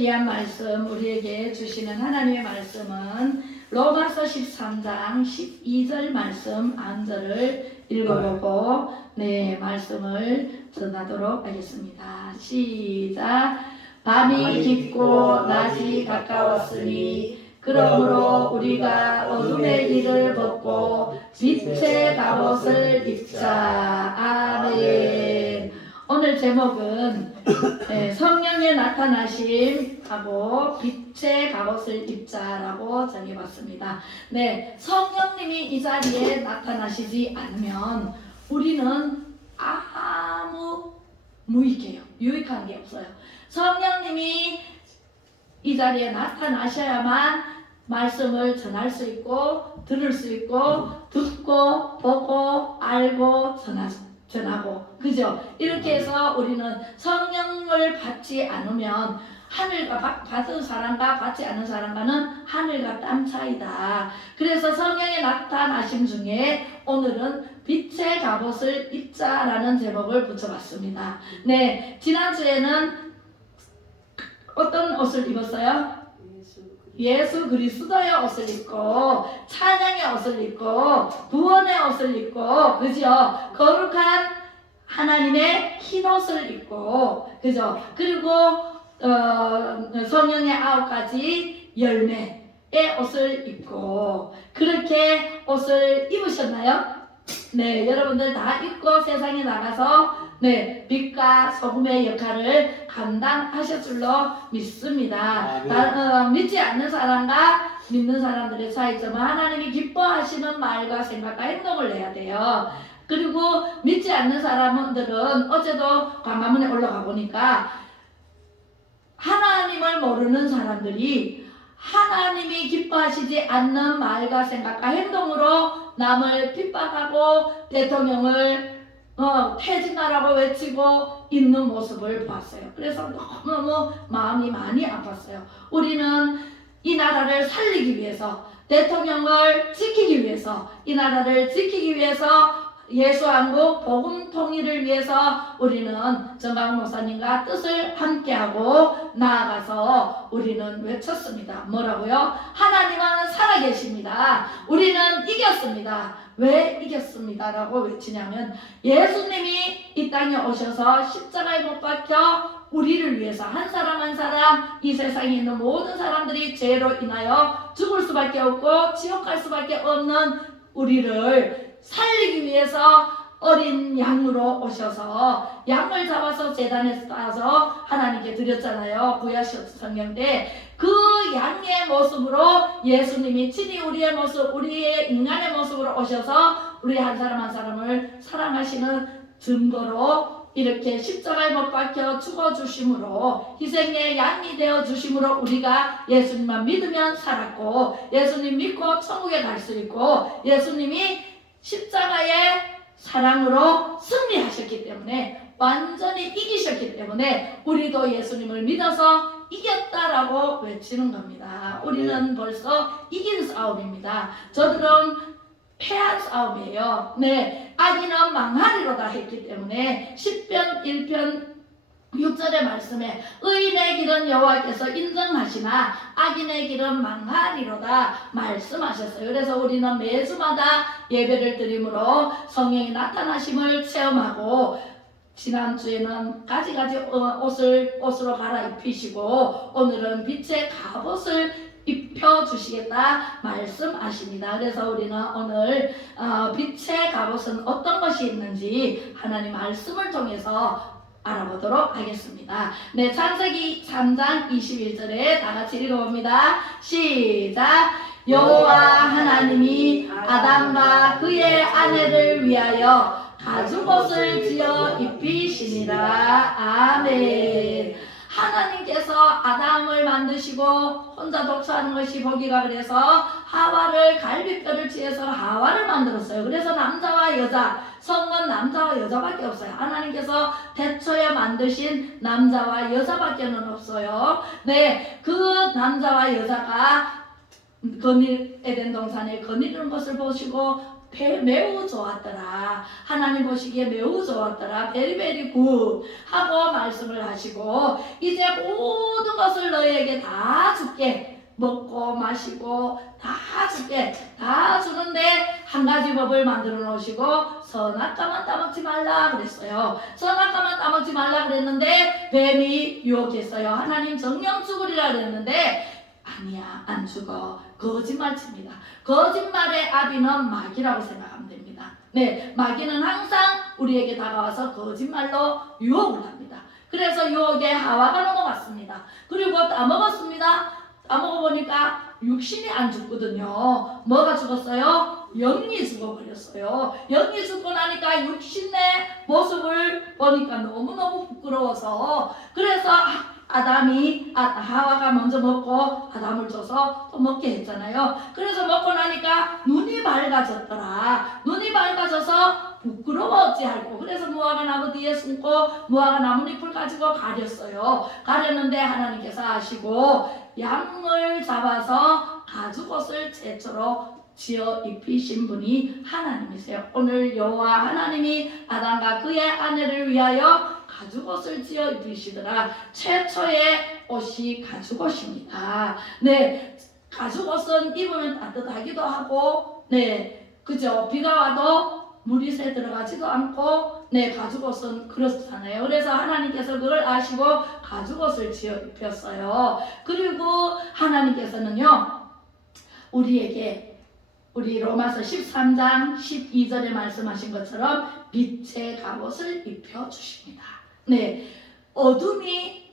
귀한 말씀 우리에게 주시는 하나님의 말씀은 로마서 13장 12절 말씀 안절을 읽어보고 말씀을 전하도록 하겠습니다. 시작. 밤이 깊고 낮이 가까웠으니 그러므로 우리가 어둠의 일을 벗고 빛의 갑옷을 입자. 아멘. 오늘 제목은 성령의 나타나심하고 빛의 갑옷을 입자라고 정해봤습니다. 성령님이 이 자리에 나타나시지 않으면 우리는 아무 유익한 게 없어요. 성령님이 이 자리에 나타나셔야만 말씀을 전할 수 있고 들을 수 있고 듣고 보고 알고 전하고 그죠? 이렇게 해서 우리는 성령을 받지 않으면 하늘과 받은 사람과 받지 않은 사람과는 하늘과 땅 차이다. 그래서 성령의 나타나심 중에 오늘은 빛의 갑옷을 입자라는 제목을 붙여봤습니다. 지난주에는 어떤 옷을 입었어요? 예수 그리스도의 옷을 입고 찬양의 옷을 입고 구원의 옷을 입고 그죠? 거룩한 하나님의 흰 옷을 입고 그죠? 그리고 성령의 9가지 열매의 옷을 입고 그렇게 옷을 입으셨나요? 여러분들 다 입고 세상에 나가서 빛과 소금의 역할을 감당하실 줄로 믿습니다. 믿지 않는 사람과 믿는 사람들의 차이점은 하나님이 기뻐하시는 말과 생각과 행동을 해야 돼요. 그리고 믿지 않는 사람들은 어제도 광화문에 올라가 보니까 하나님을 모르는 사람들이 하나님이 기뻐하시지 않는 말과 생각과 행동으로 남을 핍박하고 대통령을 퇴진하라고 외치고 있는 모습을 봤어요. 그래서 너무너무 마음이 많이 아팠어요. 우리는 이 나라를 살리기 위해서 대통령을 지키기 위해서 이 나라를 지키기 위해서 예수한국 복음 통일을 위해서 우리는 정강 목사님과 뜻을 함께하고 나아가서 우리는 외쳤습니다. 뭐라고요? 하나님은 살아계십니다. 우리는 이겼습니다. 왜 이겼습니다? 라고 외치냐면 예수님이 이 땅에 오셔서 십자가에 못 박혀 우리를 위해서 한 사람 한 사람 이 세상에 있는 모든 사람들이 죄로 인하여 죽을 수밖에 없고 지옥 갈 수밖에 없는 우리를 살리기 위해서 어린 양으로 오셔서 양을 잡아서 제단에 따서 하나님께 드렸잖아요. 구약시 성경 때 그 양의 모습으로 예수님이 친히 우리의 모습, 우리의 인간의 모습으로 오셔서 우리 한 사람 한 사람을 사랑하시는 증거로 이렇게 십자가에 못 박혀 죽어주심으로 희생의 양이 되어주심으로 우리가 예수님만 믿으면 살았고 예수님 믿고 천국에 갈 수 있고 예수님이 십자가의 사랑으로 승리하셨기 때문에 완전히 이기셨기 때문에 우리도 예수님을 믿어서 이겼다라고 외치는 겁니다. 우리는 벌써 이긴 싸움입니다. 저들은 패한 싸움이에요. 악인은 망하리로다 했기 때문에 10편 1편 6절의 말씀에 의인의 길은 여호와께서 인정하시나 악인의 길은 망하리로다 말씀하셨어요. 그래서 우리는 매주마다 예배를 드림으로 성령의 나타나심을 체험하고 지난주에는 가지가지 옷으로 갈아입히시고 오늘은 빛의 갑옷을 입혀주시겠다 말씀하십니다. 그래서 우리는 오늘 빛의 갑옷은 어떤 것이 있는지 하나님 말씀을 통해서 알아보도록 하겠습니다. 창세기 3장 21절에 다같이 읽어봅니다. 시작. 여호와 하나님이 아담과 그의 아내를 위하여 가죽옷을 지어 입히시니라. 아멘. 하나님께서 아담을 만드시고 혼자 독서하는 것이 보기가 그래서 하와를 갈비뼈를 취해서 하와를 만들었어요. 그래서 남자와 여자, 성은 남자와 여자밖에 없어요. 하나님께서 태초에 만드신 남자와 여자밖에는 없어요. 그 남자와 여자가 에덴 동산에 거니르는 것을 보시고 매우 좋았더라. 하나님 보시기에 매우 좋았더라. 베리베리 굿 하고 말씀을 하시고 이제 모든 것을 너희에게 다 줄게. 먹고 마시고 다 줄게. 다 주는데 한 가지 법을 만들어 놓으시고 선악과만 따먹지 말라 그랬어요. 선악과만 따먹지 말라 그랬는데 뱀이 유혹했어요. 하나님 정령 죽으리라 그랬는데 아니야, 안 죽어. 거짓말 칩니다. 거짓말의 아비는 마귀라고 생각하면 됩니다. 네, 마귀는 항상 우리에게 다가와서 거짓말로 유혹을 합니다. 그래서 유혹에 하와가 넘어갔습니다. 그리고 따먹었습니다. 따먹어보니까 육신이 안 죽거든요. 뭐가 죽었어요? 영이 죽어버렸어요. 영이 죽고 나니까 육신의 모습을 보니까 너무너무 부끄러워서 그래서 하와가 먼저 먹고 아담을 줘서 또 먹게 했잖아요. 그래서 먹고 나니까 눈이 밝아졌더라. 눈이 밝아져서 부끄러워 어찌할꼬. 그래서 무화과 나무 뒤에 숨고 무화과 나뭇잎을 가지고 가렸어요. 가렸는데 하나님께서 아시고 양을 잡아서 가죽옷을 최초로 지어 입히신 분이 하나님이세요. 오늘 여호와 하나님이 아담과 그의 아내를 위하여 가죽옷을 지어 입히시더라. 최초의 옷이 가죽옷입니다. 네, 가죽옷은 입으면 따뜻하기도 하고, 네, 그죠? 비가 와도 물이 새 들어가지도 않고, 네, 가죽옷은 그렇잖아요. 그래서 하나님께서 그걸 아시고 가죽옷을 지어 입혔어요. 그리고 하나님께서는요, 우리 로마서 13장 12절에 말씀하신 것처럼 빛의 갑옷을 입혀주십니다. 네,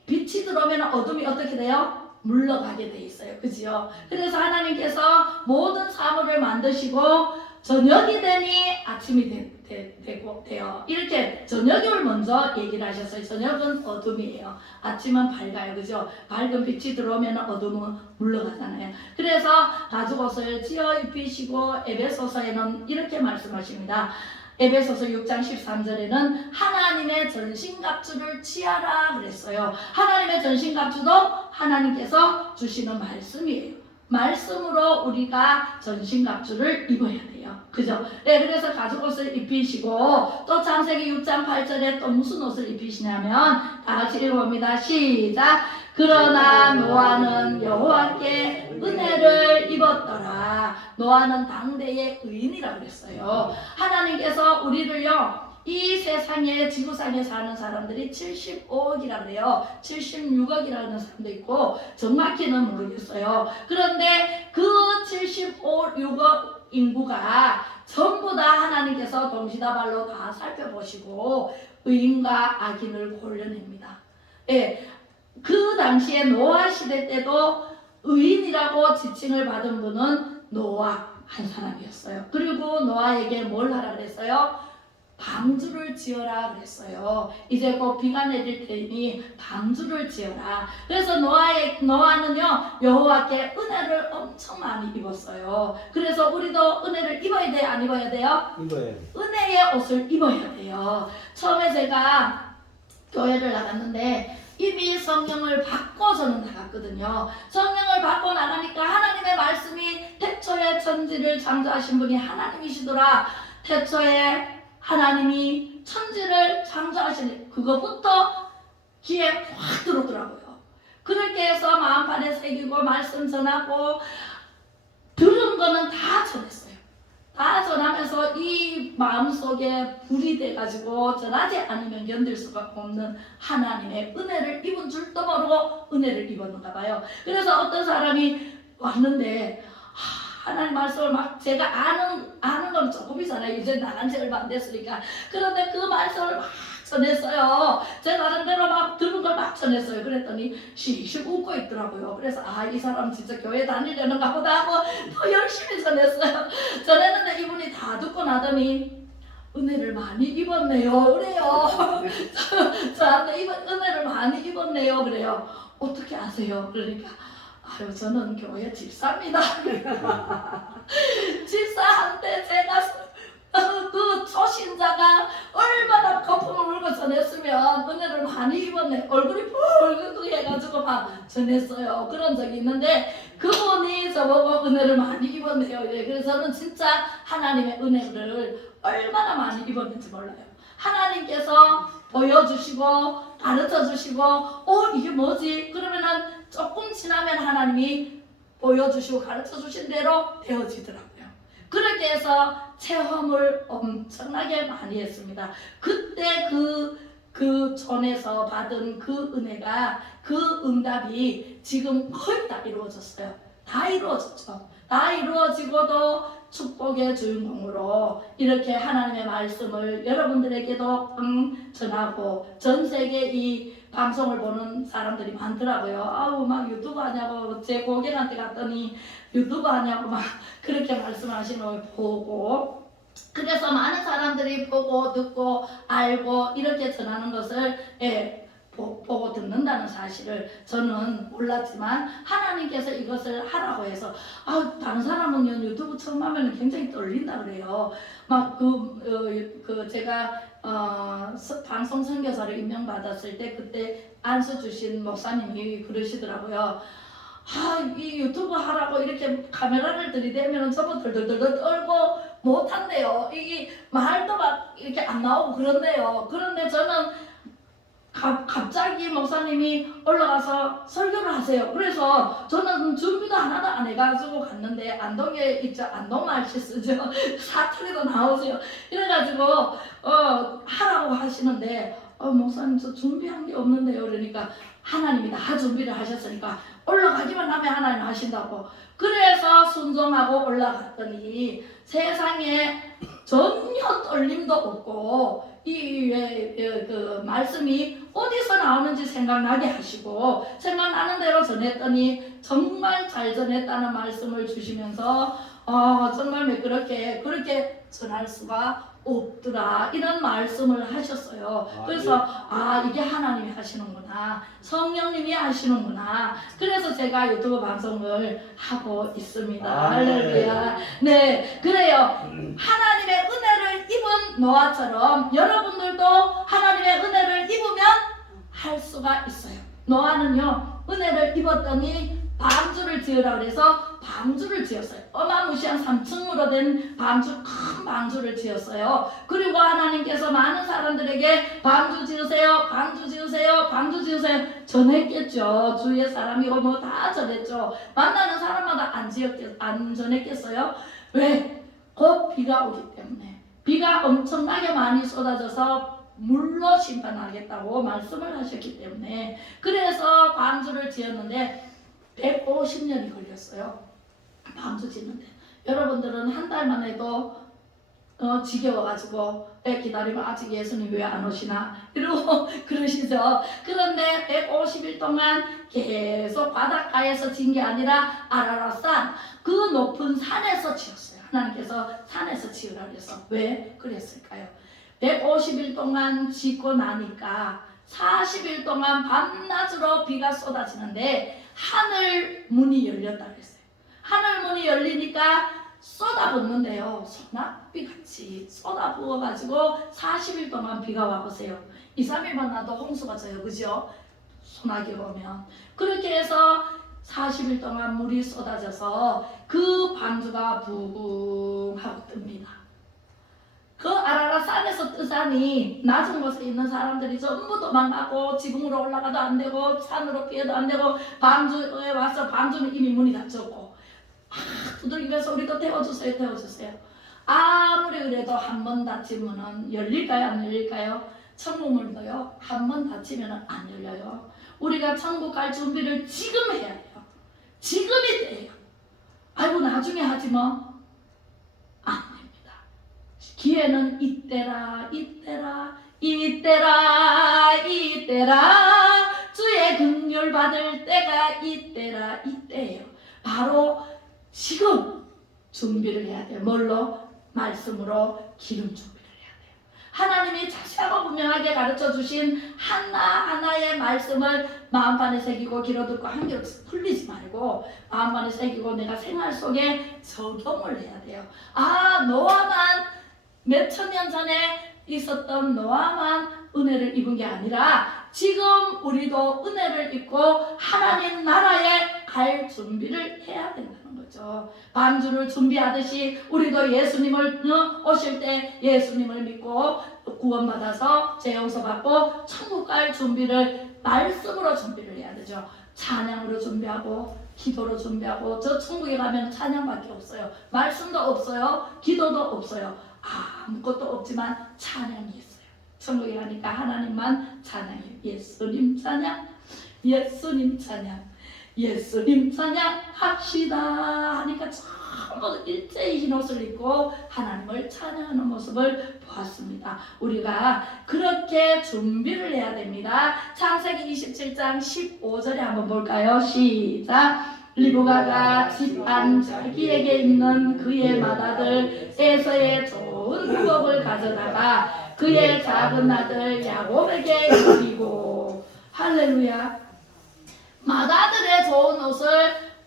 빛이 들어오면 어둠이 어떻게 돼요? 물러가게 돼 있어요. 그죠? 그래서 하나님께서 모든 사물을 만드시고 저녁이 되니 아침이 돼요. 이렇게 저녁을 먼저 얘기를 하셨어요. 저녁은 어둠이에요. 아침은 밝아요. 그죠? 밝은 빛이 들어오면 어둠은 물러가잖아요. 그래서 가죽옷을 지어 입히시고 에베소서에는 이렇게 말씀하십니다. 에베소서 6장 13절에는 하나님의 전신갑주를 취하라 그랬어요. 하나님의 전신갑주도 하나님께서 주시는 말씀이에요. 말씀으로 우리가 전신갑주를 입어야 돼요. 그죠? 네, 그래서 가죽옷을 입히시고 또 창세기 6장 8절에 또 무슨 옷을 입히시냐면 다 같이 읽어봅니다. 시작! 그러나 노아는 여호와께 은혜를 입었더라. 노아는 당대의 의인이라고 그랬어요. 하나님께서 우리를요, 이 세상에 지구상에 사는 사람들이 75억이라 그래요. 76억이라는 사람도 있고 정확히는 모르겠어요. 그런데 그 76억 인구가 전부 다 하나님께서 동시다발로 다 살펴보시고 의인과 악인을 골라냅니다. 예, 그 당시에 노아 시대 때도 의인이라고 지칭을 받은 분은 노아 한 사람이었어요. 그리고 노아에게 뭘 하라 그랬어요? 방주를 지어라 그랬어요. 이제 곧 비가 내릴 테니 방주를 지어라. 그래서 노아는요, 여호와께 은혜를 엄청 많이 입었어요. 그래서 우리도 은혜를 입어야 돼요? 안 입어야 돼요? 입어요. 은혜의 옷을 입어야 돼요. 처음에 제가 교회를 나갔는데 이미 성령을 받고 저는 나갔거든요. 성령을 받고 나가니까 하나님의 말씀이 태초에 천지를 창조하신 분이 하나님이시더라. 태초에 하나님이 천지를 창조하시니 그거부터 귀에 확 들어오더라고요. 그렇게 해서 마음판에 새기고 말씀 전하고 들은 거는 다 전했어요. 다 전하면서 이 마음속에 불이 돼가지고 전하지 않으면 견딜 수가 없는 하나님의 은혜를 입은 줄도 모르고 은혜를 입었는가 봐요. 그래서 어떤 사람이 왔는데 하나님 말씀을 막 제가 아는 건 조금이잖아요. 이제 나간 지 얼마 안 됐으니까. 그런데 그 말씀을 막 전했어요. 제 나름대로 막 들은 걸 막 전했어요. 그랬더니 시식 웃고 있더라고요. 그래서 이 사람 진짜 교회 다니려는가 보다 하고 더 열심히 전했어요. 전했는데 이분이 다 듣고 나더니 은혜를 많이 입었네요. 그래요. 저한테 은혜를 많이 입었네요. 그래요. 어떻게 아세요? 그러니까 저는 교회 집사입니다. 집사한테 제가 그 초신자가 얼마나 거품을 물고 전했으면 은혜를 많이 입었네. 얼굴이 붉게 해가지고 막 전했어요. 그런 적이 있는데 그분이 저보고 은혜를 많이 입었네요. 예, 그래서 저는 진짜 하나님의 은혜를 얼마나 많이 입었는지 몰라요. 하나님께서 보여주시고 가르쳐주시고 이게 뭐지? 그러면은 조금 지나면 하나님이 보여주시고 가르쳐주신 대로 되어지더라고요. 그렇게 해서 체험을 엄청나게 많이 했습니다. 그때 그 전에서 받은 그 은혜가, 그 응답이 지금 거의 다 이루어졌어요. 다 이루어졌죠. 다 이루어지고도 축복의 주인공으로 이렇게 하나님의 말씀을 여러분들에게도 전하고 전 세계 이 방송을 보는 사람들이 많더라고요. 아우 막 유튜브 하냐고 제 고객한테 갔더니 유튜브 하냐고 막 그렇게 말씀하시는 걸 보고, 그래서 많은 사람들이 보고 듣고 알고 이렇게 전하는 것을 보고 듣는다는 사실을 저는 몰랐지만 하나님께서 이것을 하라고 해서 다른 사람은 유튜브 처음 하면 굉장히 떨린다 그래요. 막 제가 방송 선교사를 임명받았을 때 그때 안수 주신 목사님이 그러시더라고요. 이 유튜브 하라고 이렇게 카메라를 들이대면 저거 덜덜덜 떨고 못한대요. 이게 말도 막 이렇게 안 나오고 그런데요. 그런데 저는 갑자기 목사님이 올라가서 설교를 하세요. 그래서 저는 준비도 하나도 안 해가지고 갔는데 안동에 있죠. 안동 말씨 쓰죠. 사투리도 나오세요. 이래가지고 하라고 하시는데 목사님 저 준비한 게 없는데요. 그러니까 하나님이 다 준비를 하셨으니까 올라가기만 하면 하나님 하신다고. 그래서 순종하고 올라갔더니 세상에 전혀 떨림도 없고 그 말씀이 어디서 나오는지 생각나게 하시고 생각나는 대로 전했더니 정말 잘 전했다는 말씀을 주시면서 정말 그렇게 전할 수가 없더라 이런 말씀을 하셨어요. 그래서 이게 하나님이 하시는구나, 성령님이 하시는구나. 그래서 제가 유튜브 방송을 하고 있습니다. 할렐루야. 네, 그래요. 하나님의 은혜를 입은 노아처럼 여러분들도 하나님의 은혜를 입으면 할 수가 있어요. 노아는요 은혜를 입었더니 방주를 지으라 그래서 방주를 지었어요. 어마무시한 3층으로 된 방주, 큰 방주를 지었어요. 그리고 하나님께서 많은 사람들에게 방주 지으세요, 방주 지으세요, 방주 지으세요 전했겠죠. 주위의 사람이고 뭐 다 전했죠. 만나는 사람마다 안 전했겠어요? 왜? 곧 비가 오기 때문에. 비가 엄청나게 많이 쏟아져서 물로 심판하겠다고 말씀을 하셨기 때문에. 그래서 방주를 지었는데 150년이 걸렸어요. 방주 짓는데. 여러분들은 한 달만 해도 지겨워가지고 기다리면 아직 예수님 왜 안 오시나 이러고 그러시죠. 그런데 150일 동안 계속 바닷가에서 지은 게 아니라 아라랏산 그 높은 산에서 지었어요. 하나님께서 산에서 지으라 그래서. 왜 그랬을까요? 150일 동안 짓고 나니까 40일 동안 밤낮으로 비가 쏟아지는데 하늘 문이 열렸다 그랬어요. 하늘 문이 열리니까 쏟아붓는데요. 소낙비같이 쏟아부어가지고 40일 동안 비가 와보세요. 2, 3일만 나도 홍수가 져요. 그죠? 소나기 오면. 그렇게 해서 40일 동안 물이 쏟아져서 그 방주가 부흥하고 뜹니다. 그 아라랏산에서 뜨자니 낮은 곳에 있는 사람들이 전부 도망가고 지붕으로 올라가도 안 되고 산으로 피해도 안 되고 방주에 와서 방주는 이미 문이 닫혔고 두들기면서 우리도 태워주세요, 태워주세요. 아무리 그래도 한 번 닫힌 문은 열릴까요, 안 열릴까요? 천국문도요 한 번 닫히면 안 열려요. 우리가 천국 갈 준비를 지금 해야 해요. 지금이 때예요. 아이고 나중에 하지 뭐. 안 됩니다. 기회는 이때라 이때라 이때라 이때라 주의 긍휼 받을 때가 이때라 이때예요. 바로 지금 준비를 해야 돼요. 뭘로? 말씀으로 기름 준비를 해야 돼요. 하나님이 자세하고 분명하게 가르쳐 주신 하나하나의 말씀을 마음판에 새기고 귀로 듣고 한 귀로 풀리지 말고 마음판에 새기고 내가 생활 속에 적용을 해야 돼요. 노아만 몇천 년 전에 있었던 노아만 은혜를 입은 게 아니라 지금 우리도 은혜를 입고 하나님 나라에 갈 준비를 해야 된다는 거죠. 반주를 준비하듯이 우리도 예수님을 오실 때 예수님을 믿고 구원받아서 죄 용서받고 천국 갈 준비를 말씀으로 준비를 해야 되죠. 찬양으로 준비하고 기도로 준비하고, 저 천국에 가면 찬양밖에 없어요. 말씀도 없어요. 기도도 없어요. 아무것도 없지만 찬양이 있어요. 천국에 가니까 하나님만 찬양해요. 예수님 찬양, 예수님 찬양, 예수님 찬양 합시다 하니까 전부 일제히 흰옷을 입고 하나님을 찬양하는 모습을 보았습니다. 우리가 그렇게 준비를 해야 됩니다. 창세기 27장 15절에 한번 볼까요? 시작. 리브가가 집안 자기에게 있는 그의 맏아들 에서의 좋은 우복을 가져다가 그의 작은 아들 야곱에게 드리고, 할렐루야. 맏아들의 좋은 옷을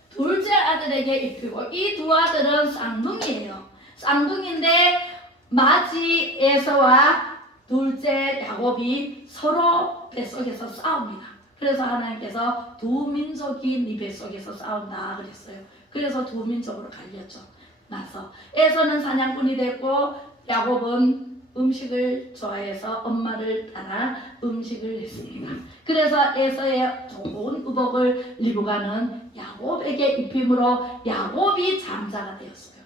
둘째 아들에게 입히고, 이 두 아들은 쌍둥이에요. 쌍둥이인데 맏이 에서와 둘째 야곱이 서로 뱃속에서 싸웁니다. 그래서 하나님께서 두 민족이 네 뱃속에서 싸운다 그랬어요. 그래서 두 민족으로 갈렸죠. 나서 에서는 사냥꾼이 됐고 야곱은 음식을 좋아해서 엄마를 따라 음식을 했습니다. 그래서 에서의 좋은 의복을 리브가는 야곱에게 입힘으로 야곱이 장자가 되었어요.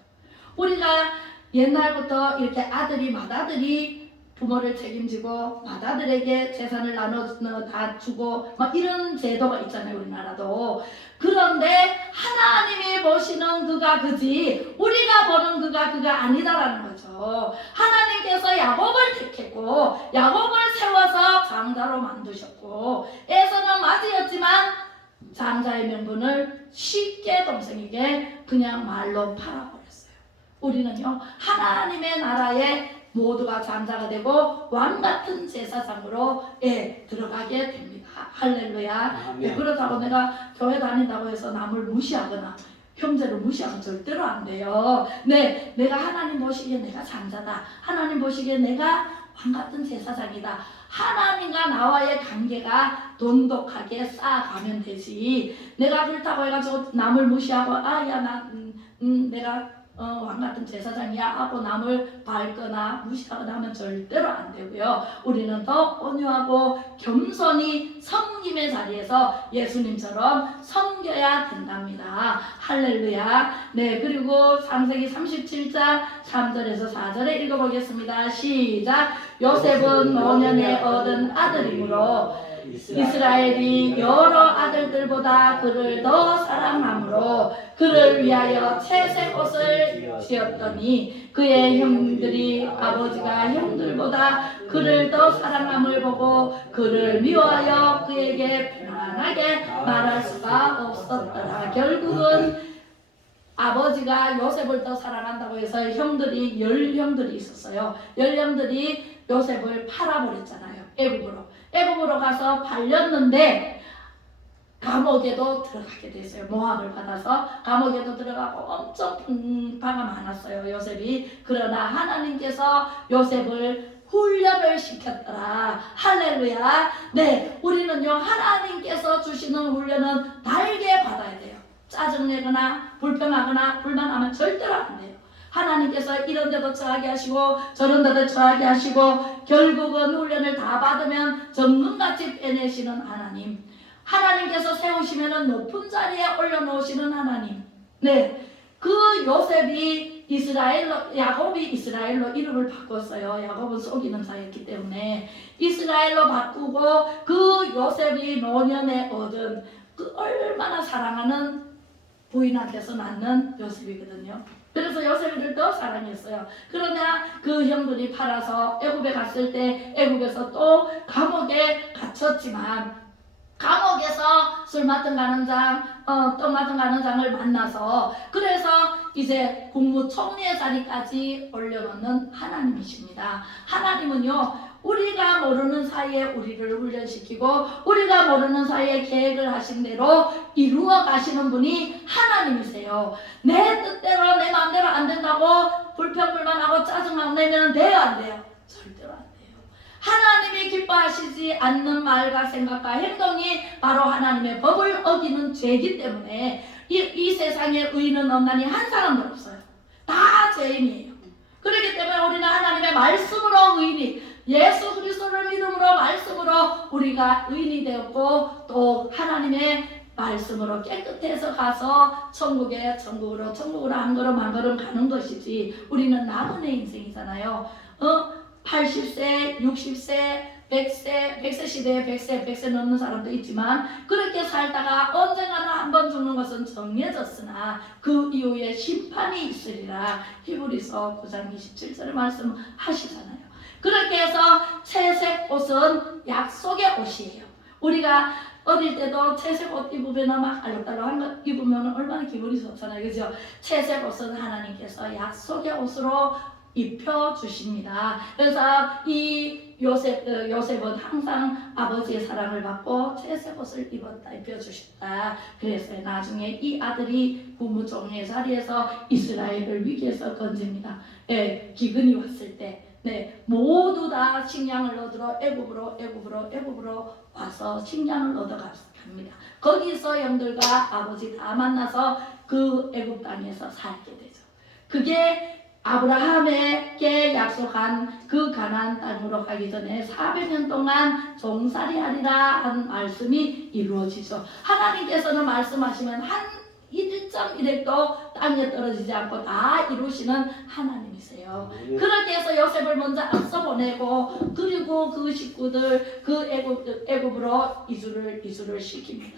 우리가 옛날부터 이렇게 아들이 맏아들이 부모를 책임지고 맏아들에게 재산을 나눠 다 주고 막 이런 제도가 있잖아요, 우리나라도. 그런데 하나님이 보시는 그가 그지 우리가 보는 그가 아니다라는 거죠. 하나님께서 야곱을 택했고 야곱을 세워서 장자로 만드셨고, 에서는 맏이었지만 장자의 명분을 쉽게 동생에게 그냥 말로 팔아버렸어요. 우리는요, 하나님의 나라에 모두가 장자가 되고 왕같은 제사장으로 들어가게 됩니다. 할렐루야. 그렇다고 내가 교회 다닌다고 해서 남을 무시하거나 형제를 무시하면 절대로 안 돼요. 내가 하나님 보시기에 내가 장자다. 하나님 보시기에 내가 왕같은 제사장이다. 하나님과 나와의 관계가 돈독하게 쌓아가면 되지. 내가 그렇다고 해가지고 남을 무시하고 내가 왕같은 제사장이야 하고 남을 밟거나 무시하거나 하면 절대로 안 되고요. 우리는 더 온유하고 겸손히 성님의 자리에서 예수님처럼 섬겨야 된답니다. 할렐루야. 그리고 창세기 37장 3절에서 4절에 읽어보겠습니다. 시작. 요셉은 노년에 얻은 아들이므로 이스라엘이 여러 아들들보다 그를 더 사랑함으로 그를 위하여 채색 옷을 지었더니 그의 형들이 아버지가 형들보다 그를 더 사랑함을 보고 그를 미워하여 그에게 편안하게 말할 수가 없었더라. 결국은 아버지가 요셉을 더 사랑한다고 해서 형들이 10형들이 있었어요. 10형들이 요셉을 팔아버렸잖아요. 애굽으로 가서 팔렸는데 감옥에도 들어가게 됐어요. 모함을 받아서 감옥에도 들어가고 엄청 분파가 많았어요, 요셉이. 그러나 하나님께서 요셉을 훈련을 시켰더라. 할렐루야. 우리는요, 하나님께서 주시는 훈련은 달게 받아야 돼요. 짜증내거나 불평하거나 불만하면 절대로 안 돼요. 하나님께서 이런 데도 처하게 하시고 저런 데도 처하게 하시고 결국은 훈련을 다 받으면 정금같이 빼내시는 하나님, 하나님께서 세우시면 높은 자리에 올려놓으시는 하나님. 그 요셉이 야곱이 이스라엘로 이름을 바꿨어요. 야곱은 속이는 자였기 때문에 이스라엘로 바꾸고 그 요셉이 노년에 얻은 그 얼마나 사랑하는 부인한테서 낳는 요셉이거든요. 그래서 요셉을 더 사랑했어요. 그러나 그 형들이 팔아서 애굽에 갔을 때 애굽에서 또 감옥에 갇혔지만 감옥에서 술 맡은 가는장, 떡 맡은 가는장을 만나서 그래서 이제 국무총리의 자리까지 올려놓는 하나님이십니다. 하나님은요, 우리가 모르는 사이에 우리를 훈련시키고 우리가 모르는 사이에 계획을 하신 대로 이루어 가시는 분이 하나님이세요. 내 뜻대로 내 마음대로 안 된다고 불평불만하고 짜증만 내면 돼요, 안 돼요? 절대로 안 돼요. 하나님이 기뻐하시지 않는 말과 생각과 행동이 바로 하나님의 법을 어기는 죄이기 때문에 이 세상에 의인은 없나니 한 사람도 없어요. 다 죄인이에요. 그렇기 때문에 우리는 하나님의 말씀으로 의인이, 예수 그리스도를 믿음으로 말씀으로 우리가 의인이 되었고 또 하나님의 말씀으로 깨끗해서 가서 천국으로 한 걸음 가는 것이지, 우리는 남은의 인생이잖아요. 80세, 60세, 100세 시대에 100세 넘는 사람도 있지만 그렇게 살다가 언젠가는 한번 죽는 것은 정해졌으나 그 이후에 심판이 있으리라 히브리서 9장 27절의 말씀하시잖아요. 그렇게 해서 채색 옷은 약속의 옷이에요. 우리가 어릴 때도 채색 옷 입으면 막 알록달록한 거 입으면 얼마나 기분이 좋잖아요. 그죠? 채색 옷은 하나님께서 약속의 옷으로 입혀주십니다. 그래서 이 요셉은 항상 아버지의 사랑을 받고 채색 옷을 입혀주셨다. 그래서 나중에 이 아들이 부무총리의 자리에서 이스라엘을 위기에서 건집니다. 기근이 왔을 때 모두 다 식량을 얻으러 애굽으로 와서 식량을 얻어갑니다. 거기서 영들과 아버지 다 만나서 그 애굽 땅에서 살게 되죠. 그게 아브라함에게 약속한 그 가나안 땅으로 가기 전에 400년 동안 종살이하리라 한 말씀이 이루어지죠. 하나님께서는 말씀하시면 한 1.1획도 땅에 떨어지지 않고 다 이루시는 하나님이세요. 그렇게 해서 요셉을 먼저 앞서 보내고 그리고 그 식구들 그 애굽으로 이주를 시킵니다.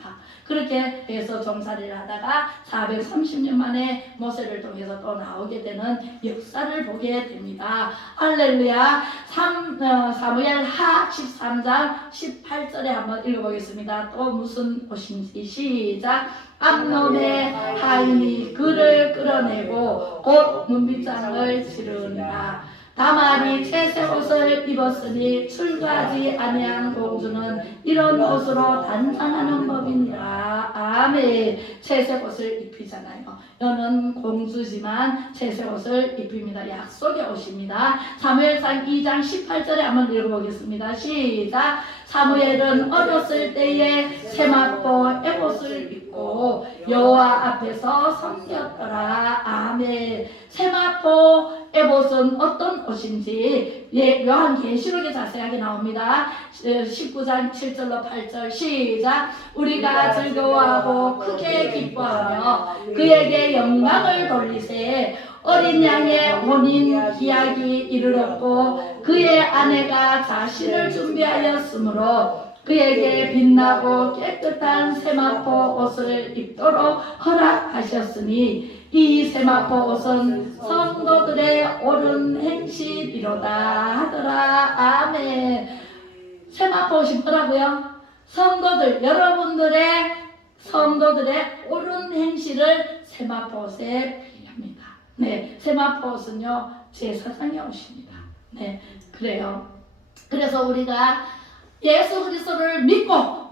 그렇게 해서 종살이를 하다가 430년 만에 모세를 통해서 또 나오게 되는 역사를 보게 됩니다. 할렐루야. 사무엘하 13장 18절에 한번 읽어보겠습니다. 또 무슨 옷인지 시작. 암논의 하인이 그를 끌어내고 곧 문빗장을 치르니라. 다말이 채색 옷을 입었으니 출가하지 아니한 공주는 이런 옷으로 단장하는 법이니라. 아멘. 채색 옷을 입히잖아요. 여는 공주지만 채색 옷을 입힙니다. 약속의 옷입니다. 사무엘상 2장 18절에 한번 읽어보겠습니다. 시작. 사무엘은 어렸을 때에 세마포 에봇을 입고 여호와 앞에서 섬겼더라. 아멘. 세마포 에봇은 어떤 옷인지 요한계시록에 자세하게 나옵니다. 19장 7절로 8절 시작. 우리가 즐거워하고 크게 기뻐하며 그에게 영광을 돌리세. 어린 양의 혼인 기약이 이르렀고 그의 아내가 자신을 준비하였으므로 그에게 빛나고 깨끗한 세마포 옷을 입도록 허락하셨으니 이 세마포 옷은 성도들의 옳은 행실이로다 하더라. 아멘. 세마포 옷이 뭐라고요? 성도들, 여러분들의 성도들의 옳은 행실을 세마포 옷에 비합니다. 세마포 옷은요 제사장의 옷입니다. 그래요. 그래서 우리가 예수 그리스도를 믿고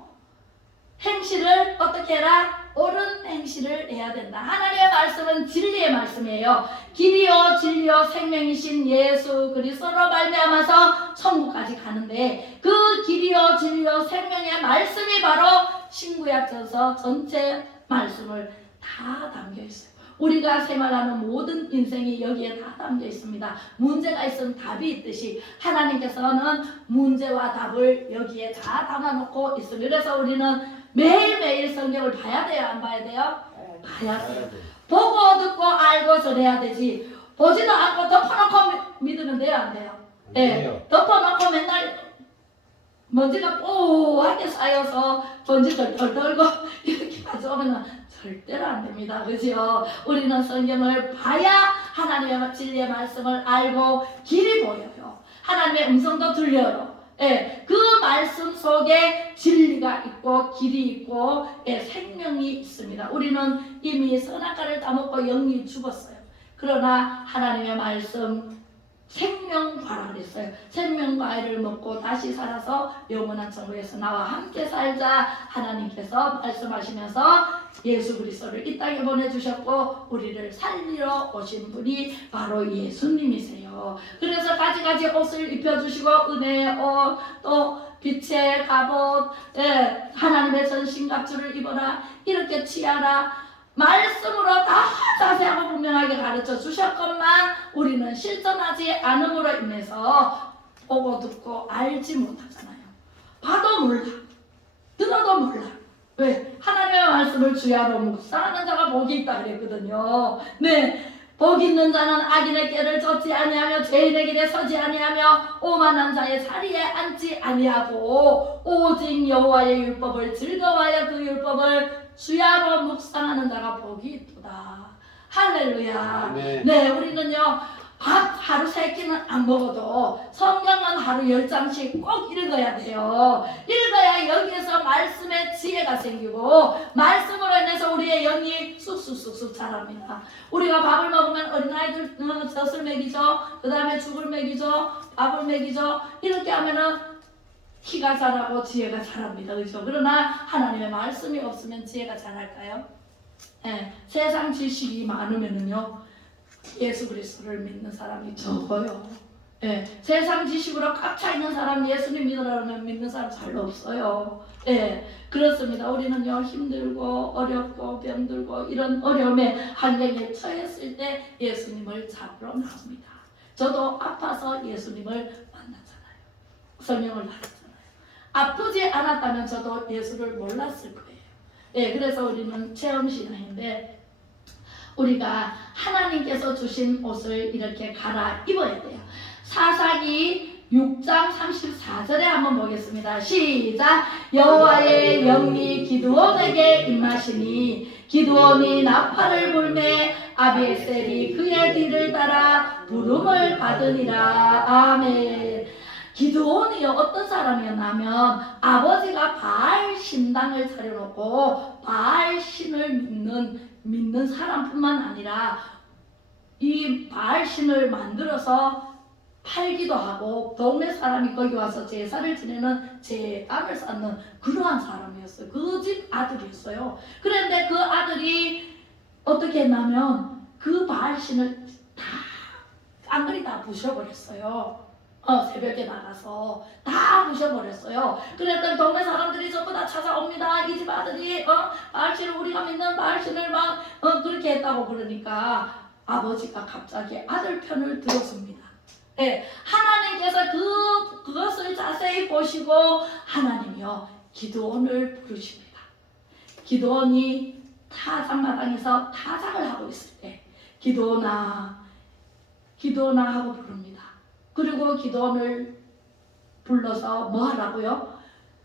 행실을 어떻게 해라? 옳은 행실을 해야 된다. 하나님의 말씀은 진리의 말씀이에요. 길이요 진리요 생명이신 예수 그리스도로 말미암아서 천국까지 가는데 그 길이요 진리요 생명의 말씀이 바로 신구약전서 전체 말씀을 다 담겨 있어요. 우리가 생활하는 모든 인생이 여기에 다 담겨 있습니다. 문제가 있으면 답이 있듯이 하나님께서는 문제와 답을 여기에 다 담아놓고 있습니다. 그래서 우리는 매일매일 성경을 봐야 돼요? 안 봐야 돼요? 봐야 돼요. 보고 듣고 알고 전해야 되지. 보지도 않고 덮어놓고 믿으면 돼요? 안 돼요? 덮어놓고 맨날 먼지가 뽀하게 쌓여서 먼지 덜덜 떨고 이렇게 가져오면 절대로 안 됩니다. 그죠? 우리는 성경을 봐야 하나님의 진리의 말씀을 알고 길이 보여요. 하나님의 음성도 들려요. 그 말씀 속에 진리가 있고 길이 있고 생명이 있습니다. 우리는 이미 선악과를 다 먹고 영이 죽었어요. 그러나 하나님의 말씀 생명과라 그랬어요. 생명과를 먹고 다시 살아서 영원한 천국에서 나와 함께 살자 하나님께서 말씀하시면서 예수 그리스도를 이 땅에 보내주셨고 우리를 살리러 오신 분이 바로 예수님이세요. 그래서 가지가지 옷을 입혀주시고 은혜의 옷, 또 빛의 갑옷, 하나님의 전신갑주를 입어라, 이렇게 취하라, 말씀으로 다 자세하고 분명하게 가르쳐 주셨건만 우리는 실천하지 않음으로 인해서 보고 듣고 알지 못하잖아요. 봐도 몰라, 들어도 몰라. 왜? 하나님의 말씀을 주야로 묵상하는 자가 복이 있다 그랬거든요. 네, 복 있는 자는 악인의 꾀를 쫓지 아니하며 죄인의 길에 서지 아니하며 오만한 자의 자리에 앉지 아니하고 오직 여호와의 율법을 즐거워하여 그 율법을 주야로 묵상하는 자가 복이 있도다. 할렐루야. 네, 우리는요 밥 하루 3끼는 안 먹어도 성경은 하루 10장씩 꼭 읽어야 돼요. 읽어야 여기에서 말씀의 지혜가 생기고 말씀으로 인해서 우리의 영이 쑥쑥쑥쑥 자랍니다. 우리가 밥을 먹으면 어린아이들 젖을 먹이죠. 그 다음에 죽을 먹이죠. 밥을 먹이죠. 이렇게 하면은 키가 자라고 지혜가 자랍니다. 그렇죠? 그러나 하나님의 말씀이 없으면 지혜가 자랄까요? 세상 지식이 많으면은요 예수 그리스도를 믿는 사람이 적어요. 세상 지식으로 꽉 차 있는 사람 예수님 믿으라면 믿는 사람 잘 없어요. 그렇습니다. 우리는요 힘들고 어렵고 병들고 이런 어려움의 환경에 처했을 때 예수님을 잡으러 나옵니다. 저도 아파서 예수님을 만났잖아요. 성령을 받았잖아요. 아프지 않았다면 저도 예수를 몰랐을 거예요. 그래서 우리는 체험신앙인데 우리가 하나님께서 주신 옷을 이렇게 갈아입어야 돼요. 사사기 6장 34절에 한번 보겠습니다. 시작. 여호와의 영이 기드온에게 임하시니 기드온이 나팔을 불매 아비에셀이 그의 뒤를 따라 부름을 받으니라. 아멘. 기드온이 어떤 사람이었냐면 아버지가 바알 신당을 차려놓고 바알 신을 믿는 사람뿐만 아니라 이 바알 신을 만들어서 팔기도 하고 동네 사람이 거기 와서 제사를 지내는 제단을 쌓는 그러한 사람이었어요. 그 집 아들이었어요. 그런데 그 아들이 어떻게 했냐면 그 바알 신을 다 깡그리 다 부셔버렸어요. 새벽에 나가서 다 부셔버렸어요. 그랬더니 동네 사람들이 전부 다 찾아옵니다. 이 집 아들이 바알신을 우리가 믿는 바알신을 막 그렇게 했다고. 그러니까 아버지가 갑자기 아들 편을 들었습니다. 하나님께서 그것을 자세히 보시고 하나님이요 기드온을 부르십니다. 기드온이 타작마당에서 타작을 하고 있을 때 기드온아 하고 부릅니다. 그리고 기드온을 불러서 뭐 하라고요?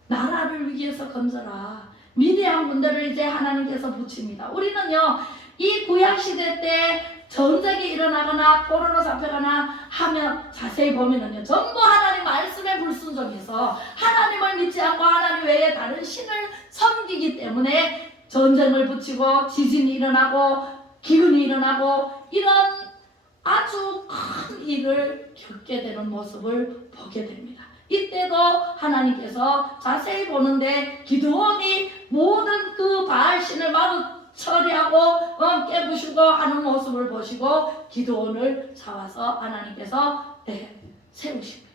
나라를 위해서 건져라. 미디안 군대를 이제 하나님께서 붙입니다. 우리는요 이 구약시대 때 전쟁이 일어나거나 포로로 잡혀가나 하면 자세히 보면은요 전부 하나님 말씀에 불순종해서 하나님을 믿지 않고 하나님 외에 다른 신을 섬기기 때문에 전쟁을 붙이고 지진이 일어나고 기근이 일어나고 이런 아주 큰 일을 겪게 되는 모습을 보게 됩니다. 이때도 하나님께서 자세히 보는데 기드온이 모든 그 바알신을 마구 처리하고 깨부시고 하는 모습을 보시고 기드온을 잡아서 하나님께서 세우십니다.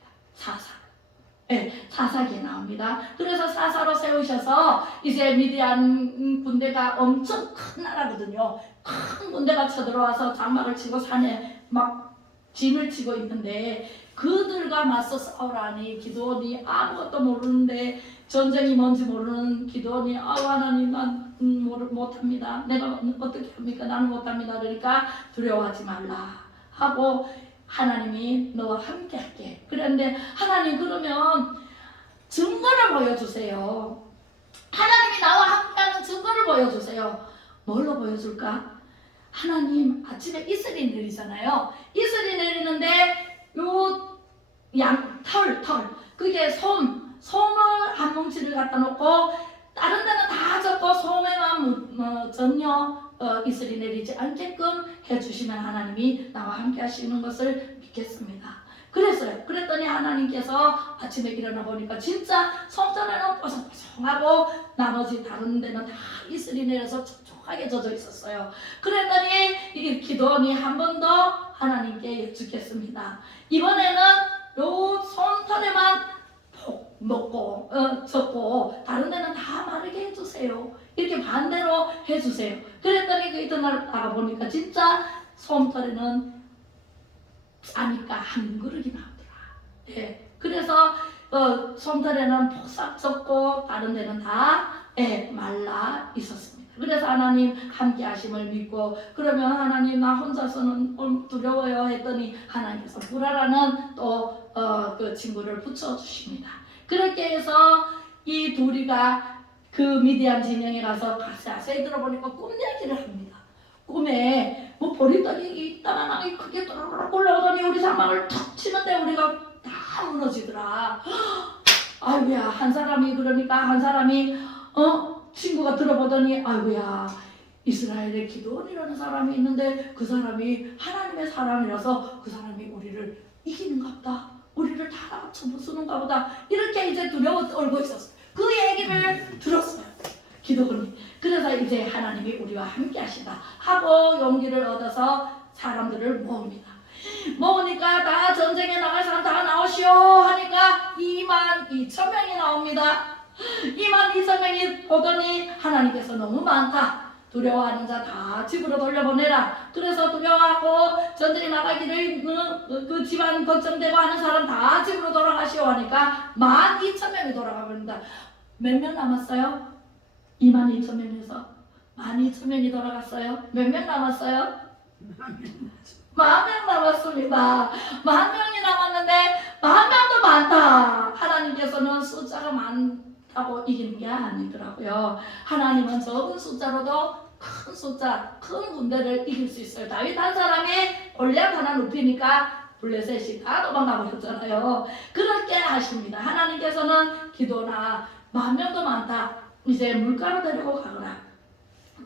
사사기에 나옵니다. 그래서 사사로 세우셔서 이제 미디안 군대가 엄청 큰 나라거든요. 큰 군대가 쳐들어와서 장막을 치고 산에 막 진을 치고 있는데 그들과 맞서 싸우라니 기드온이 아무것도 모르는데 전쟁이 뭔지 모르는 기드온이 하나님 난 못합니다. 내가 어떻게 합니까? 나는 못합니다. 그러니까 두려워하지 말라 하고 하나님이 너와 함께 할게. 그런데 하나님 그러면 증거를 보여주세요. 하나님이 나와 함께하는 증거를 보여주세요. 뭘로 보여줄까? 하나님 아침에 이슬이 내리잖아요. 이슬이 내리는데 요 양 털 그게 솜을 한 뭉치를 갖다 놓고 다른 데는 다 졌고 소매만 전혀 이슬이 내리지 않게끔 해주시면 하나님이 나와 함께 하시는 것을 믿겠습니다. 그랬어요. 그랬더니 하나님께서 아침에 일어나 보니까 진짜 성전에는 뽀송뽀송하고 나머지 다른 데는 다 이슬이 내려서 촉촉하게 젖어 있었어요. 그랬더니 이 기도원이 한 번 더 하나님께 여쭙겠습니다. 이번에는 요 손털에만 폭 먹고 젖고 다른 데는 다 마르게 해주세요. 이렇게 반대로 해주세요. 그랬더니 그 이튿날 나가보니까 진짜 솜털에는 싸니까 한 그릇이 나오더라. 예, 그래서 솜털에는 폭삭 젖고 다른 데는 다 말라 있었습니다. 그래서 하나님 함께 하심을 믿고 그러면 하나님 나 혼자서는 두려워요 했더니 하나님께서 불화라는 또 그 친구를 붙여주십니다. 그렇게 해서 이 둘이가 그 미디안 진영에 가서 자세히 들어보니까 꿈 얘기를 합니다. 꿈에 뭐 보리떡이 있다가 나이 크게 또르륵 올라오더니 우리 사막을 툭 치는데 우리가 다 무너지더라. 아이고야 한 사람이 그러니까 한 사람이 친구가 들어보더니 아이고야 이스라엘에 기도원이라는 사람이 있는데 그 사람이 하나님의 사람이라서 그 사람이 우리를 이기는가 보다. 우리를 다 쳐부수는가 보다. 이렇게 이제 두려워 떨고 있었어요. 그 얘기를 들었어요. 기도원이. 그래서 이제 하나님이 우리와 함께 하시다 하고 용기를 얻어서 사람들을 모읍니다. 모으니까 다 전쟁에 나갈 사람 다 나오시오 하니까 22,000명이 나옵니다. 22,000명이 보더니 하나님께서 너무 많다. 두려워하는 자 다 집으로 돌려보내라. 그래서 두려워하고 전쟁에 나가기를 그 집안 걱정되고 하는 사람 다 집으로 돌아가시오 하니까 12,000명이 돌아가버립니다. 몇 명 남았어요? 22,000명에서 12,000명이 돌아갔어요. 몇 명 남았어요? 10,000명 남았습니다. 10,000명이 남았는데 10,000명도 많다. 하나님께서는 숫자가 많다고 이기는 게 아니더라고요. 하나님은 적은 숫자로도 큰 숫자, 큰 군대를 이길 수 있어요. 다윗 한 사람이 골리앗 하나 눕히니까 블레셋이 다 도망가 버렸잖아요. 그렇게 하십니다. 하나님께서는 기도나 10,000명도 많다. 이제 물가로 데리고 가거라.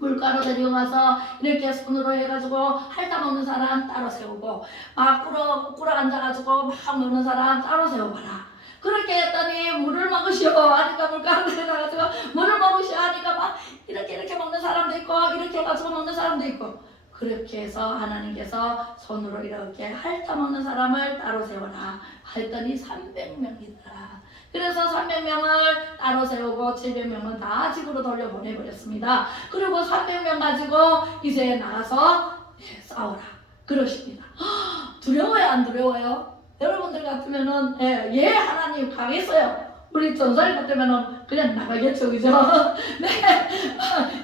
물가로 데리고 가서 이렇게 손으로 해가지고 핥아먹는 사람 따로 세우고 막 꾸러 앉아가지고 막 먹는 사람 따로 세워봐라. 그렇게 했더니 물을 먹으시오 하니까 물가로 데려가가지고 물을 먹으시오 하니까 막 이렇게 먹는 사람도 있고 이렇게 해가지고 먹는 사람도 있고 그렇게 해서 하나님께서 손으로 이렇게 핥아먹는 사람을 따로 세워라 했더니 300명이더라. 그래서 300명을 따로 세우고 700명은 다 집으로 돌려보내버렸습니다. 그리고 300명 가지고 이제 나가서 싸워라 그러십니다. 두려워요 안 두려워요? 여러분들 같으면은 하나님 강했어요. 우리 전사님 같으면은 그냥 나가겠죠 그죠? 네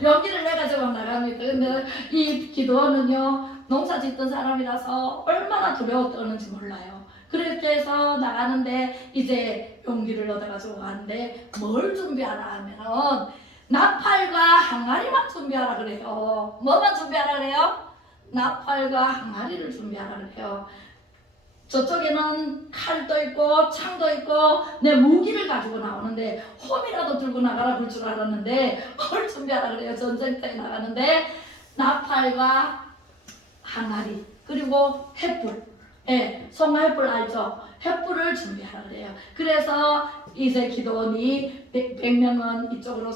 용기를 내가지고 나갑니다. 근데 이 기도원은요 농사 짓던 사람이라서 얼마나 두려워 떠는지 몰라요. 그렇게 해서 나가는데 이제 용기를 얻어가지고 가는데 뭘 준비하라 하면은 나팔과 항아리만 준비하라 그래요. 뭐만 준비하라 그래요? 나팔과 항아리를 준비하라 그래요. 저쪽에는 칼도 있고 창도 있고 내 무기를 가지고 나오는데 홈이라도 들고 나가라 그럴 줄 알았는데 뭘 준비하라 그래요. 전쟁터에 나가는데 나팔과 항아리 그리고 횃불 송화 횃불 알죠? 횃불을 준비하라 그래요. 그래서 이제 기도원이 100명은 이쪽으로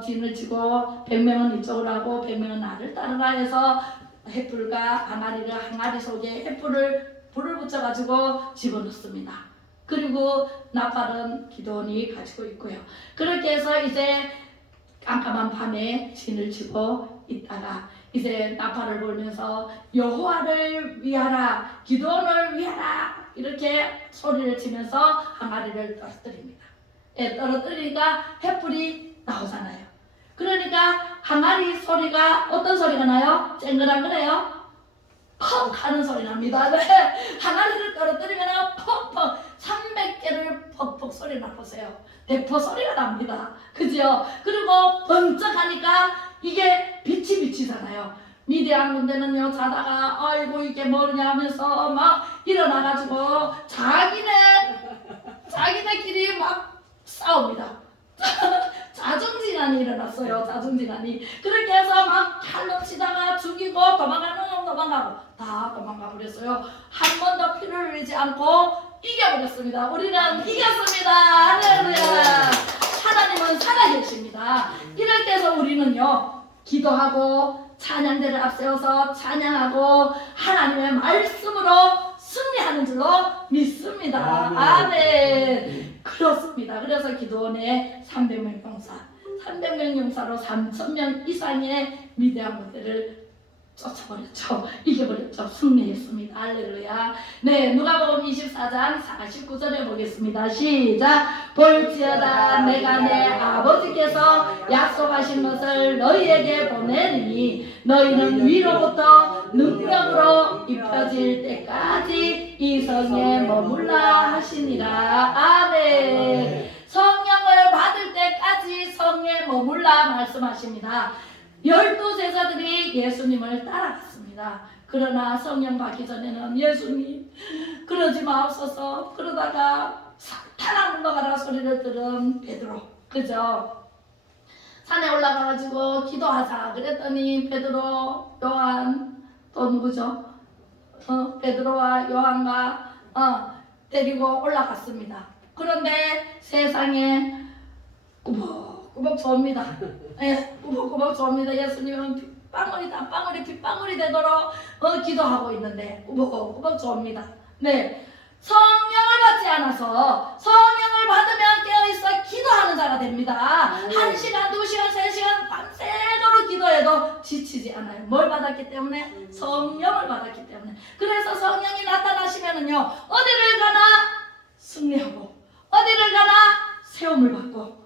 진을 치고 100명은 이쪽으로 하고 100명은 나를 따르라 해서 횃불과 항아리 속에 횃불을 불을 붙여가지고 집어넣습니다. 그리고 나팔은 기도원이 가지고 있고요. 그렇게 해서 이제 깜깜한 밤에 진을 치고 있다가 이제 나팔을 불면서 여호와를 위하라 기도원을 위하라 이렇게 소리를 치면서 항아리를 떨어뜨립니다. 떨어뜨리니까 횃불이 나오잖아요. 그러니까 항아리 소리가 어떤 소리가 나요? 쨍그랑 그래요? 펑 하는 소리 납니다. 네. 항아리를 떨어뜨리면 펑펑 300개를 퍽퍽 소리 나보세요. 대포 소리가 납니다. 그죠? 그리고 번쩍하니까 이게 빛이 비치잖아요. 미디안 군대는요 자다가 아이고 이게 뭐냐 하면서 막 일어나가지고 자기네끼리 막 싸웁니다. 자중질환이 일어났어요. 자중질환이. 그렇게 해서 막 칼로 치다가 죽이고 도망가는 놈 도망가고 다 도망가 버렸어요. 한 번도 피를 흘리지 않고 이겨버렸습니다. 우리는 이겼습니다. 할렐루야. 하나님은 살아계십니다. 이렇게 해서 우리는요, 기도하고 찬양대를 앞세워서 찬양하고 하나님의 말씀으로 승리하는 줄로 믿습니다. 아멘. 그렇습니다. 그래서 기도원의 300명 용사, 300명 용사로 3,000명 이상의 위대한 무대를 쫓아버렸죠. 이겨버렸죠. 승리했습니다. 할렐루야. 네, 누가복음 24장 49절에 보겠습니다. 시작. 볼지어다 내가 내 아버지께서 약속하신 것을 너희에게 보내리니 너희는 위로부터 능력으로 입혀질 때까지 이 성에 머물라 하시니라. 아멘. 성령을 받을 때까지 성에 머물라 말씀하십니다. 12제자들이 예수님을 따라갔습니다. 그러나 성령 받기 전에는 예수님 그러지 마옵소서, 그러다가 사탄아 물러가라 소리를 들은 베드로, 그죠? 산에 올라가가지고 기도하자 그랬더니 베드로, 요한, 또 누구죠? 베드로와 요한과 데리고 올라갔습니다. 그런데 세상에 꾸벅꾸벅 좁니다. 예, 꾸벅꾸벅 좁니다. 예수님은 빗방울이 되도록 기도하고 있는데 꾸벅꾸벅 좁니다. 네, 성령을 받지 않아서 성령을 받으면 깨어있어 기도하는 자가 됩니다. 1시간, 2시간, 3시간 밤새도록 기도해도 지치지 않아요. 뭘 받았기 때문에? 성령을 받았기 때문에. 그래서 성령이 나타나시면은요, 어디를 가나 승리하고 어디를 가나 세움을 받고.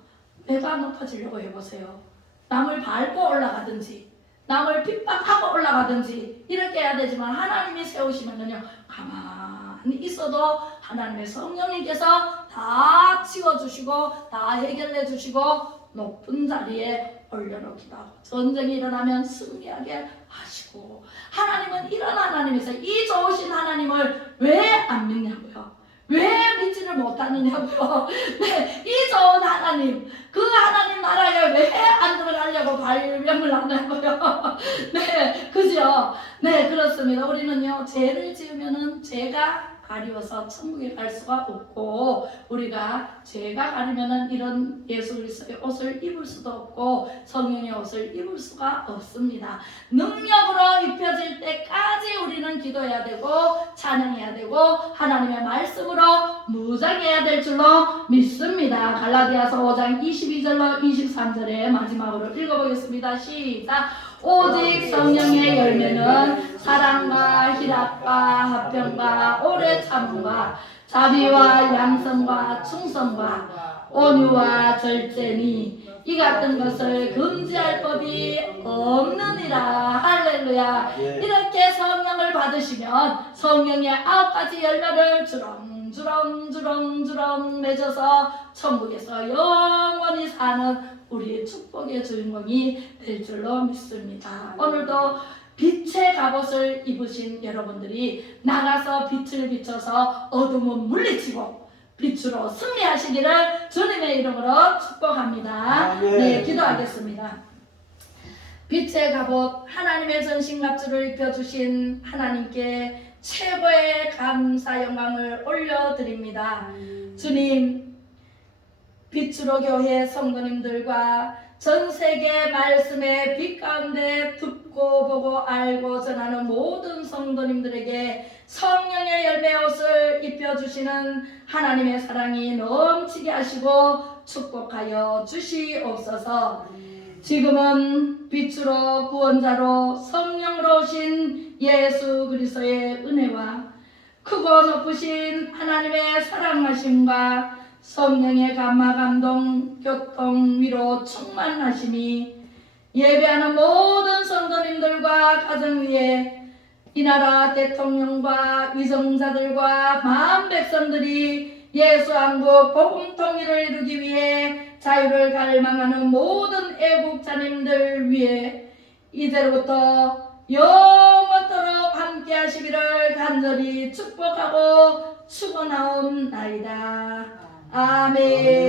내가 높아지려고 해보세요. 남을 밟고 올라가든지 남을 핍박하고 올라가든지 이렇게 해야 되지만 하나님이 세우시면은요, 가만히 있어도 하나님의 성령님께서 다 치워주시고 다 해결해 주시고 높은 자리에 올려놓기도 하고 전쟁이 일어나면 승리하게 하시고. 하나님은 이런 하나님이세요. 이 좋으신 하나님을 왜 안 믿냐고요? 왜 믿지를 못하느냐고요? 네, 이 좋은 하나님, 그 하나님 나라에 왜 안 들어가려고 발명을 하냐고요? 네, 그죠? 네, 그렇습니다. 우리는요, 죄를 지으면은 죄가 가리워서 천국에 갈 수가 없고, 우리가 죄가 가리면은 이런 예수 그리스도의 옷을 입을 수도 없고 성령의 옷을 입을 수가 없습니다. 능력으로 입혀질 때까지 우리는 기도해야 되고 찬양해야 되고 하나님의 말씀으로 무장해야 될 줄로 믿습니다. 갈라디아서 5장 22절로 23절에 마지막으로 읽어보겠습니다. 시작. 오직 성령의 열매는 사랑과 희락과 화평과 오래 참음과 자비와 양성과 충성과 온유와 절제니 이 같은 것을 금지할 법이 없느니라. 할렐루야. 이렇게 성령을 받으시면 성령의 9가지 열매를 주렁주렁 맺어서 천국에서 영원히 사는 우리의 축복의 주인공이 될 줄로 믿습니다. 오늘도 빛의 갑옷을 입으신 여러분들이 나가서 빛을 비춰서 어둠은 물리치고 빛으로 승리하시기를 주님의 이름으로 축복합니다. 네, 기도하겠습니다. 빛의 갑옷 하나님의 전신갑주를 입혀주신 하나님께 최고의 감사 영광을 올려드립니다. 주님, 빛으로 교회 성도님들과 전 세계 말씀의 빛 가운데 듣고 보고 알고 전하는 모든 성도님들에게 성령의 열매 옷을 입혀주시는 하나님의 사랑이 넘치게 하시고 축복하여 주시옵소서. 지금은 빛으로 구원자로 성령으로 오신 예수 그리스도의 은혜와 크고 높으신 하나님의 사랑하심과 성령의 감화 감동 교통 위로 충만하심이 예배하는 모든 성도님들과 가정 위에 이 나라 대통령과 위정자들과 마음 백성들이 예수 한국 복음 통일을 이루기 위해 자유를 갈망하는 모든 애국자님들 위해 이제로부터 영원토록 함께 하시기를 간절히 축복하고 축원하옵나이다. 아멘.